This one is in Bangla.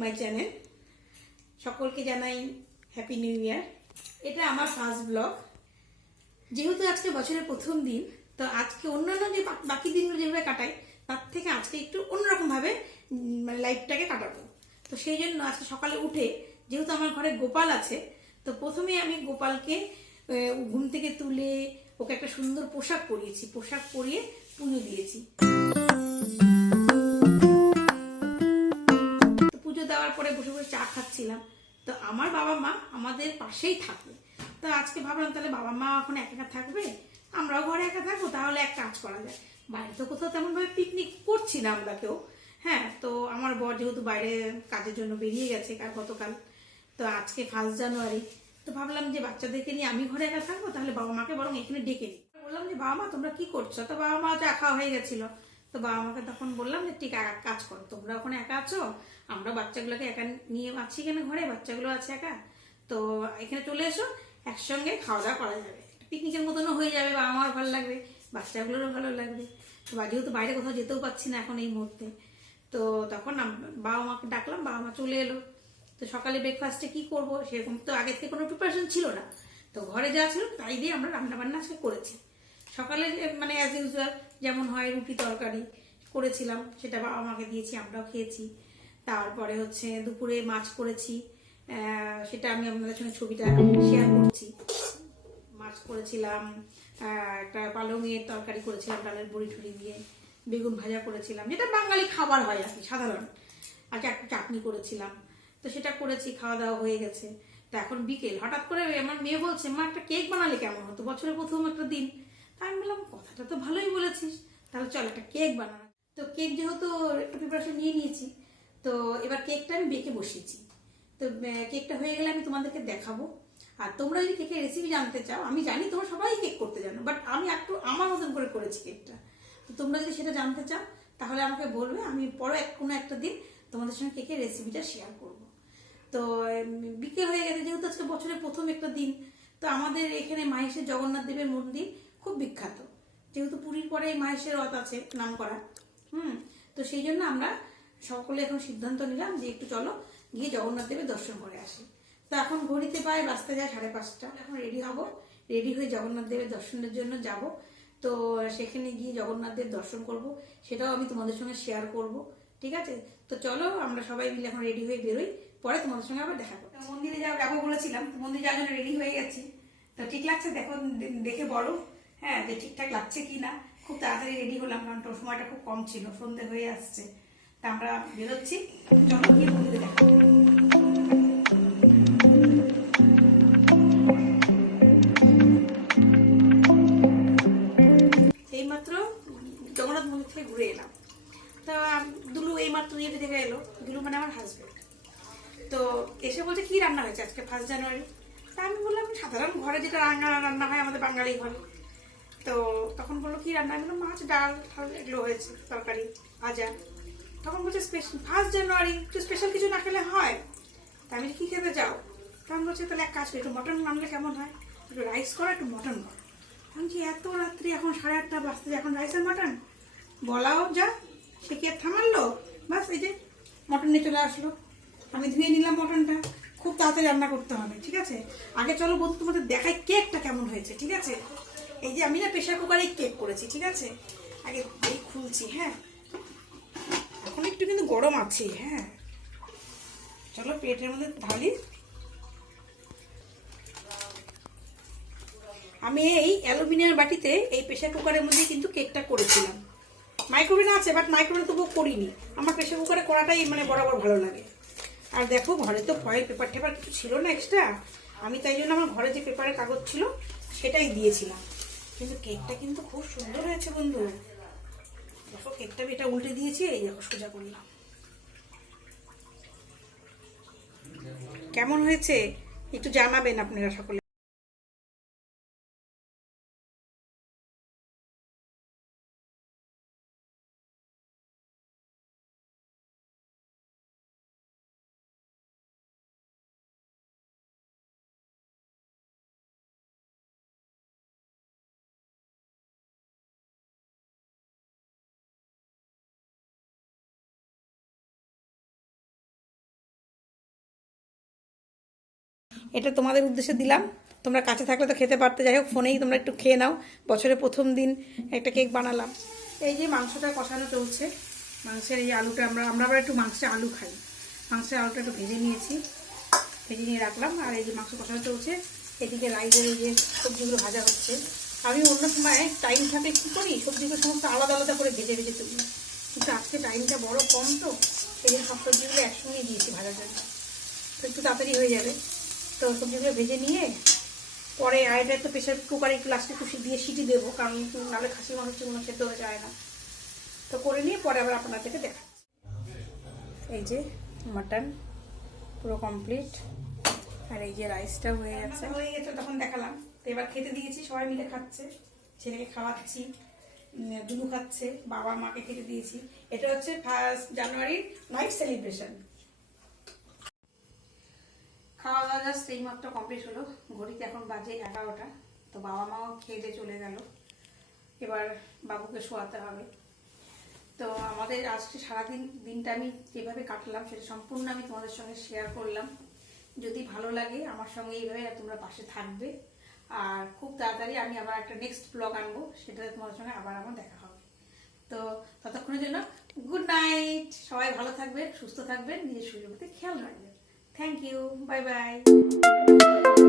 My channel. সকলকে জানাই হ্যাপি নিউ ইয়ার এটা আমার ফার্স্ট ব্লগ যেহেতু আজকে বছরের প্রথম দিন, তো আজকে অন্যান্য যে বাকি দিনগুলো যেভাবে কাটাই, তার থেকে আজকে একটু অন্যরকমভাবে মানে লাইফটাকে কাটাবো। তো সেই জন্য আজকে সকালে উঠে, যেহেতু আমার ঘরে গোপাল আছে, তো প্রথমে আমি গোপালকে ঘুম থেকে তুলে ওকে একটা সুন্দর পোশাক পরিয়েছি। পোশাক পরিয়ে পুজো দিয়েছি। দেওয়ার পরে বসে বসে চা খাচ্ছিলাম। তো আমার বাবা মা আমাদের পাশেই থাকে তো আজকে ভাবলাম তাহলে বাবা মা এখন একা একা থাকবে? আমরাও ঘরে একা থাকব, তাহলে এক কাজ করা যায়। বাইরে তো কোথাও তেমনভাবে পিকনিক করছি না আমরা কেউ। হ্যাঁ তো আমার বর যেহেতু বাইরে কাজের জন্য বেরিয়ে গেছে কাল গতকাল, তো আজকে ফার্স্ট জানুয়ারি তো ভাবলাম যে বাচ্চাদেরকে নিয়ে আমি ঘরে একা থাকব, তাহলে বাবা মাকে বরং এখানে ডেকে নিই। বললাম যে, বাবা মা, তোমরা কি করছ? তো বাবা মা চা খাওয়া হয়ে গেছিল। তো বাবা মাকে তখন বললাম যে, ঠিক, এক কাজ করো, তোমরা ওখানে একা আছো, আমরা বাচ্চাগুলোকে একা নিয়ে আছি এখানে ঘরে, বাচ্চাগুলো আছে একা, তো এখানে চলে এসো, একসঙ্গে খাওয়া দাওয়া করা যাবে। পিকনিকের মতনও হয়ে যাবে, বাবা মার ভালো লাগবে, বাচ্চাগুলোরও ভালো লাগবে। তো যেহেতু বাইরে কোথাও যেতেও পাচ্ছি না এখন এই মুহূর্তে, তো তখন বাবা মাকে ডাকলাম, বাবা মা চলে এলো। তো সকালে ব্রেকফাস্টে কি করব, সেরকম তো আগে থেকে কোনো প্রিপারেশন ছিল না। তো ঘরে যা ছিল তাই দিয়ে আমরা রান্না বান্না আজকে করেছি। সকালে মানে অ্যাজ ইউজুয়াল যেমন হয় রুটি তরকারি করেছিলাম, সেটা বাবা মাকে দিয়েছি, আমরাও খেয়েছি। তারপরে হচ্ছে দুপুরে মাছ করেছি সেটা আমি আপনাদের সঙ্গে ছবিটা শেয়ার করছি। মাছ করেছিলাম একটা পালংয়ের তরকারি করেছিলাম, ডালের বড়ি টুড়ি দিয়ে, বেগুন ভাজা করেছিলাম, যেটা বাঙালি খাবার হয় আর কি, সাধারণ। আর একটা চাটনি করেছিলাম, তো সেটা করেছি, খাওয়া দাওয়া হয়ে গেছে। তো এখন বিকেল, হঠাৎ করে আমার মেয়ে বলছে, মা, একটা কেক বানালে কেমন হতো? বছরের প্রথম একটা দিন। আমি বললাম, কথাটা তো ভালোই বলেছিস। তাহলে চল একটা কেক বানানো তো কেক যেহেতু একটু প্রিপারেশন নিয়ে নিয়েছি, তো এবার কেকটা আমি বেঁকে বসিয়েছি। তো কেকটা হয়ে গেলে আমি তোমাদেরকে দেখাবো। আর তোমরা যদি কেকের রেসিপি জানতে চাও, আমি জানি তোমরা সবাই কেক করতে জানো বাট আমি একটু আমার মতন করে করেছি কেকটা। তো তোমরা যদি সেটা জানতে চাও, তাহলে আমাকে বলবে, আমি পরে এক কোনো একটা দিন তোমাদের সঙ্গে কেকের রেসিপিটা শেয়ার করব। তো বিকেল হয়ে গেছে, যেহেতু আজকে বছরের প্রথম একটা দিন, তো আমাদের এখানে মাহেশের জগন্নাথ দেবের মন্দির খুব বিখ্যাত। যেহেতু পুরীর পরে মাহেশের রথ আছে নাম করা হুম, তো সেই জন্য আমরা সকলে এখন সিদ্ধান্ত নিলাম যে একটু চলো গিয়ে জগন্নাথ দেবের দর্শন করে আসি। তো এখন ঘড়িতে প্রায় বাজতে যায় সাড়ে পাঁচটা। এখন রেডি হব। রেডি হয়ে জগন্নাথ দেবের দর্শনের জন্য যাব। তো সেখানে গিয়ে জগন্নাথ দেব দর্শন করব। সেটাও আমি তোমাদের সঙ্গে শেয়ার করব। ঠিক আছে? তো চলো, আমরা সবাই মিলে এখন রেডি হয়ে বেরোই। পরে তোমাদের সঙ্গে আবার দেখা করব মন্দিরে যাব যাব বলেছিলাম। মন্দিরে যাওয়ার জন্য রেডি হয়ে গেছি। তো ঠিক লাগছে? দেখো দেখে বলো। হ্যাঁ যে ঠিকঠাক লাগছে কি না খুব তাড়াতাড়ি রেডি হলাম, কারণ তোর সময়টা খুব কম ছিল, সন্ধে হয়ে আসছে। তা আমরা বেরোচ্ছি, চলো গিয়ে মন্দিরে এইমাত্র জগন্নাথ ঘুরে এলাম। তা দুলু এইমাত্র এলো, দুলু মানে আমার তো এসে বলছে, কি রান্না হয়েছে আজকে ফার্স্ট জানুয়ারি তা আমি বললাম, সাধারণ ঘরে যেটা রান্না রান্না হয় আমাদের বাঙালি ঘরে। তো তখন বলল, কি রান্না? আমি মাছ, ডাল এগুলো হয়েছে, তরকারি, ভাজা। তখন বলছে, স্পেশাল ফার্স্ট জানুয়ারি একটু স্পেশাল কিছু না খেলে হয়? তা আমি কি খেতে যাও তখন বলছে, তাহলে এক কাজ করি, একটু মটন আনলে কেমন হয়? একটু রাইস করো, একটু মটন করো। আমি কি এত রাত্রি, এখন সাড়ে আটটা বাজতে, এখন রাইস আর মটন? বলাও যা, সে কি আর থামালো? বাস, এই যে মটন নিয়ে চলে আসলো। আমি ধুয়ে নিলাম মটনটা, খুব তাড়াতাড়ি রান্না করতে হবে, ঠিক আছে? আগে চলো বন্ধু তোমাদের দেখাই কেকটা কেমন হয়েছে, ঠিক আছে? এই যে আমি না প্রেশার কুকারে কেক করেছি, ঠিক আছে? আগে এই খুলছি হ্যাঁ? এখন একটু কিন্তু গরম আছে হ্যাঁ? চলো প্লেটের মধ্যে ঢালি। আমি এই অ্যালুমিনিয়াম বাটিতে এই প্রেশার কুকারের মধ্যে কিন্তু কেকটা করেছিলাম। মাইক্রোওভেন আছে বাট মাইক্রোওভেন তবুও করিনি। আমার প্রেশার কুকারে করাটাই মানে বরাবর ভালো লাগে। আর দেখো, ঘরে তো ফয়েল পেপার টেপার কিছু ছিল না এক্সট্রা আমি তাই জন্য আমার ঘরে যে পেপারের কাগজ ছিল, সেটাই দিয়েছিলাম। কিন্তু কেকটা কিন্তু খুব সুন্দর হয়েছে বন্ধু। দেখো, কেকটা এটা উল্টে দিয়েছি, এই দেখো, সোজা করলাম কেমন হয়েছে? একটু জানাবেন আপনারা সকলে। এটা তোমাদের উদ্দেশ্যে দিলাম। তোমরা কাছে থাকলে তো খেতে পারতে। যাই হোক, ফোনেই তোমরা একটু খেয়ে নাও। বছরের প্রথম দিন একটা কেক বানালাম। এই যে মাংসটা কষানো চলছে, মাংসের এই আলুটা আমরা আমরা আবার একটু মাংসে আলু খাই। মাংসের আলুটা একটু ভেজে নিয়েছি, ভেজে নিয়ে রাখলাম। আর এই যে মাংস কষানো চলছে, এদিকে রাইসের এই যে সবজিগুলো ভাজা হচ্ছে। আমি অন্য সময় টাইম থাকলে কী করি? সবজিগুলো সমস্ত আলাদা আলাদা করে ভেজে ভেজে তুলি। কিন্তু আজকে টাইমটা বড় কম তো, সেই সব সবজিগুলো একসঙ্গে দিয়েছি ভাজার জন্য। তো একটু তাড়াতাড়ি হয়ে যাবে। তো সবজিগুলো ভেজে নিয়ে পরে আয়টা তো প্রেশার কুকারে একটু লাস্টে একটু দিয়ে সিটি দেবো কারণ নাহলে খাসি মাংস কোনো খেতে হয়ে যায় না। তো করে নিয়ে পরে আবার আপনাদেরকে দেখা। এই যে মাটন পুরো কমপ্লিট আর এই যে রাইসটা হয়ে গেছে। হয়ে গেছে তখন দেখালাম। তো এবার খেতে দিয়েছি সবাই মিলে খাচ্ছে। ছেলেকে খাওয়াচ্ছি দুলু খাচ্ছে বাবা মাকে খেতে দিয়েছি। এটা হচ্ছে ফার্স্ট জানুয়ারির নাইট সেলিব্রেশন খাওয়া দাওয়া জাস্ট এই মাত্র কমপ্লিট হলো। ঘড়িতে এখন বাজে এগারোটা। তো বাবা মাও খেয়ে দিয়ে চলে গেল। এবার বাবুকে শোয়াতে হবে। তো আমাদের আজকে সারাদিন দিনটা আমি যেভাবে কাটলাম, সেটা সম্পূর্ণ আমি তোমাদের সঙ্গে শেয়ার করলাম। যদি ভালো লাগে, আমার সঙ্গে এইভাবে তোমরা পাশে থাকবে। আর খুব তাড়াতাড়ি আমি আবার একটা নেক্সট ব্লগ আনব, সেটাতে তোমাদের সঙ্গে আবার আমার দেখা হবে। তো ততক্ষণের জন্য গুড নাইট সবাই ভালো থাকবেন, সুস্থ থাকবেন, নিজের শরীরের প্রতি খেয়াল রাখবেন। Thank you bye bye